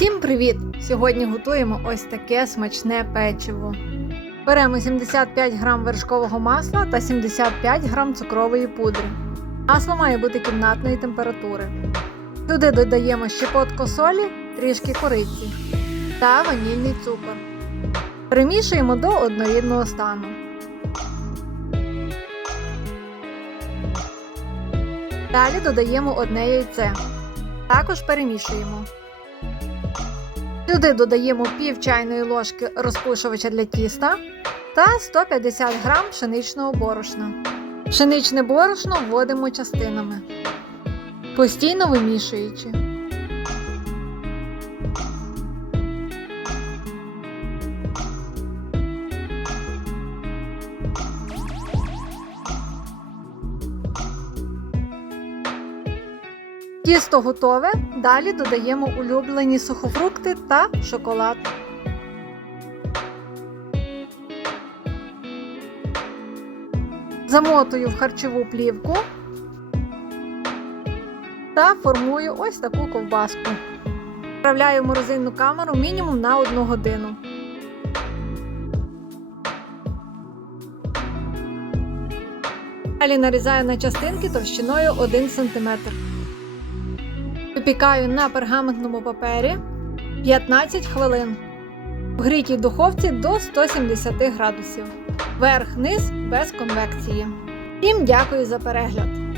Всім привіт! Сьогодні готуємо ось таке смачне печиво. Беремо 75 грам вершкового масла та 75 грам цукрової пудри. Масло має бути кімнатної температури. Туди додаємо щепотку солі, трішки кориці та ванільний цукор. Перемішуємо до однорідного стану. Далі додаємо одне яйце. Також перемішуємо. Сюди додаємо пів чайної ложки розпушувача для тіста та 150 грам пшеничного борошна. Пшеничне борошно вводимо частинами, постійно вимішуючи. Тісто готове. Далі додаємо улюблені сухофрукти та шоколад. Замотую в харчову плівку та формую ось таку ковбаску. Вправляю в морозильну камеру мінімум на 1 годину. Далі нарізаю на частинки товщиною 1 см. Випікаю на пергаментному папері 15 хвилин. В грітій духовці до 170 градусів. Верх-низ без конвекції. Всім дякую за перегляд!